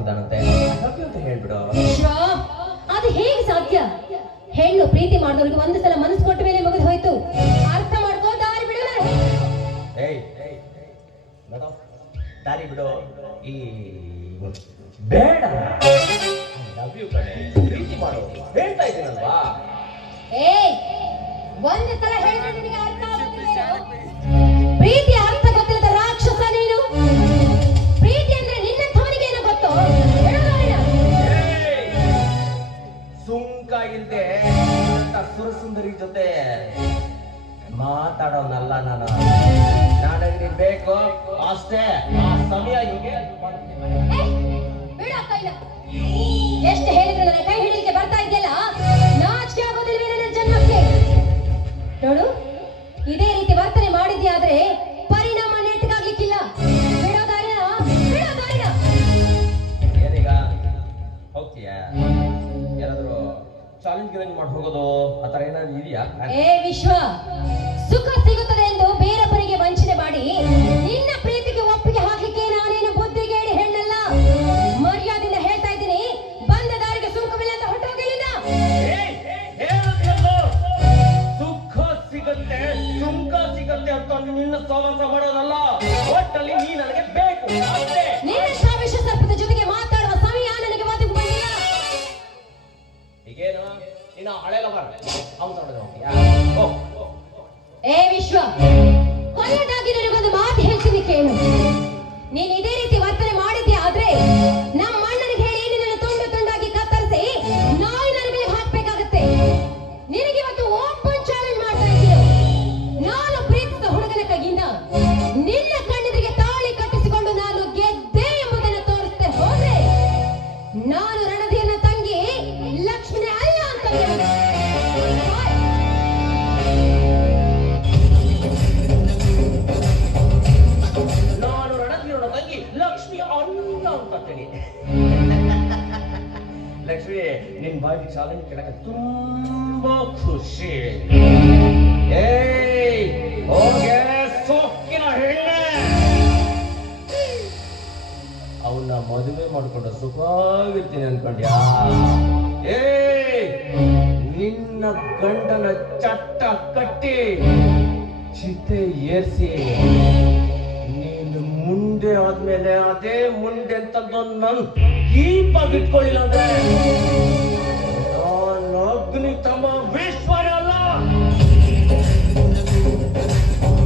ಅಂತ ಹೇಳ್ಬಿಡು. ಅದು ಹೇಗೆ ಸಾಧ್ಯ? ಹೆಣ್ಣು ಪ್ರೀತಿ ಮಾಡಿದವ್ರಿಗೆ ಒಂದು ಸಲ ಮನಸ್ಸು ಕೊಟ್ಟ ಮೇಲೆ ಮುಗಿದು ಹೋಯ್ತು. ಅರ್ಥ ಮಾಡ್ಕೋ, ದಾರಿ ಬಿಡು. ದಾರಿ ಬಿಡು. ಈ ಬೇಡ, ಲವ್ ಯು ಕಣೆ, ಪ್ರೀತಿ ಮಾಡು ಹೇಳ್ತಾ ಇದ್ದೀನಲ್ವಾ. ಒಂದು ಸಲ ಹೇಳಿದ್ರೆ ನಿನಗೆ ಅರ್ಥ ಆಗುತ್ತಿಲ್ಲ. ಪ್ರೀತಿ ಅರ್ಥ ಗೊತ್ತಿಲ್ಲದ ರಾಕ್ಷಸ ನೀನು. ಪ್ರೀತಿ ಅಂದ್ರೆ ನಿನ್ನಂಥವನಿಗೆ ಏನೋ ಗೊತ್ತು. ಸುಂಕ ಇಲ್ದೆ ಸುರಸುಂದರಿ ಜೊತೆ ಮಾತಾಡೋನಲ್ಲ ನಾನು. ನನಗೆ ಬೇಕು ಅಷ್ಟೇ. ಆ ಸಮಯ ಹೀಗೆ ಎಷ್ಟು ಹೇಳಿದ್ರೆ ನನ್ನ ಕೈ ಹಿಡಿಲಿಕ್ಕೆ ಬರ್ತಾ ಇದೆಯಲ್ಲ, ನಾಚಿಕೆ ಆಗೋದಿಲ್ವೇ ನನ್ನ ಜನ್ಮಕ್ಕೆ? ನೋಡು, ಇದೇ ರೀತಿ ವರ್ತನೆ ಮಾಡಿದ್ಯಾದ್ರೆ ಪರಿಣಾಮ ನೆಟ್ಟಗಾಗ್ಲಿಕ್ಕಿಲ್ಲ. ಬಿಡೋ ದಾರಿನ, ಬಿಡೋ ದಾರಿನ. ಏನೀಗ ಹೋಗ್ತೀಯ? ಯಾರಾದ್ರೂ ಚಾಲೆಂಜ್ ಗಿಲೆಂಜ್ ಮಾಡಿ ಹೋಗೋದು ಆ ಥರ ಏನಾದ್ರು ಇದೆಯಾ? ವಿಶ್ವ, ಸುಖ ಸಿಗುತ್ತದೆ ಎಂದು ಬೇರೊಬ್ಬರಿಗೆ ವಂಚನೆ ಮಾಡಿ ನಿನ್ನ ಪ್ರೀತಿಗೆ ಒಪ್ಪಿಗೆ ಹಾಕ್ಲಿಕ್ಕೆ ನಾನೇನು ಬುದ್ಧಿಗೇಡಿ ಹೆಣ್ಣಲ್ಲ. ಮರ್ಯಾದೆಯಿಂದ ಹೇಳ್ತಾ ಇದ್ದೀನಿ, ಬಂದ ದಾರಿಗೆ ಸುಂಕವಿಲ್ಲ ಅಂತ ಹೊರಟೋಗಿಲ್ಲ. ಸುಖ ಸಿಗುತ್ತೆ, ಸುಂಕ ಸಿಗುತ್ತೆ ಅಂತ ನಿನ್ನ ಸವಾಸ ಮಾಡೋದಲ್ಲ. ಒಟ್ಟಲ್ಲಿ ನೀ ನನಗೆ ಬೇಕು. ನಿನ್ನ ಶ್ರಾವಿಷ ಸರ್ಪದ ಜೊತೆಗೆ ಮಾತಾಡುವ ಸಮಯ ನನಗೆ ಒದಗಿ ಬಂದಿಲ್ಲ. ಈಗೇನು ನಿನ್ನ ಹಳೆ ಲವರ್ ಅವನು ಹೋಗ್ತೀಯಾ? ವಿಶ್ವ, ಕೊನೆಯದಾಗಿ ನನಗೊಂದು ಮಾತು ಹೇಳ್ತೀನಿ ಕೇಳು. ನೀನು ಇದೇ ರೀತಿ ವರ್ತನೆ ಮಾಡಿದ್ಯಾ ಆದ್ರೆ ನಮ್ಮ ಅಣ್ಣನಿಗೆ ಹೇಳಿ ನಿನ್ನನ್ನು ತುಂಡು ತುಂಡಾಗಿ ಕತ್ತರಿಸಿ ನಾಯಿ ನರಗಳಿಗೆ ಹಾಕ್ಬೇಕಾಗತ್ತೆ. ನಿನಗೆ ಇವತ್ತು ಓಪನ್ ಚಾಲೆಂಜ್ ಮಾಡ್ತಾ ಇದ್ದೀನಿ. ನಾನು ಪ್ರೀತಿಸಿದ ಹುಡುಗನ ಕೈಯಿಂದ ನಿನ್ನ ಕಣ್ಣೆದುರಿಗೆ ತಾಳಿ ಕಟ್ಟಿಸಿಕೊಂಡು ನಾನು ಗೆದ್ದೆ ಎಂಬುದನ್ನು ತೋರಿಸ್ತೆ ಹೋದ್ರೆ ನಾನು ರಣಧಿಯನ್ನ ತಂಗಿ ಲಕ್ಷ್ಮಿನೇ ಅಲ್ಲ ಅಂತ ನಾನು ರಣಧೀರನ ತಂಗಿ ಲಕ್ಷ್ಮಿ ಅಲ್ಲ ಅಂತೇಳಿ. ಲಕ್ಷ್ಮಿ, ನಿನ್ ಬಾಯಿ ಚಾಲೆಂಜ್ ಕೇಳಕ್ಕೆ ತುಂಬಾ ಖುಷಿ. ಹೋಗೆ ಸೊಕ್ಕಿನ ಹೆಣ್ಣೆ, ಅವನ್ನ ಮದುವೆ ಮಾಡ್ಕೊಂಡು ಸುಖವಾಗಿರ್ತೀನಿ ಅನ್ಕೊಂಡ್ಯಾ? ನಿನ್ನ ಗಂಡನ ಚಟ್ಟ ಕಟ್ಟಿ ಚಿತೆ ಏರ್ಸಿ ನೀನು ಮುಂದೆ ಆದ್ಮೇಲೆ ಅದೇ ಮುಂದೆ ಅಂತಂದು ನನ್ ಕೀಪಾಗಿ ಇಟ್ಕೊಳ್ಳಿಲ್ಲ ಅಂದ್ರೆ ನಾನು ಅಗ್ನಿ ತಮ್ಮ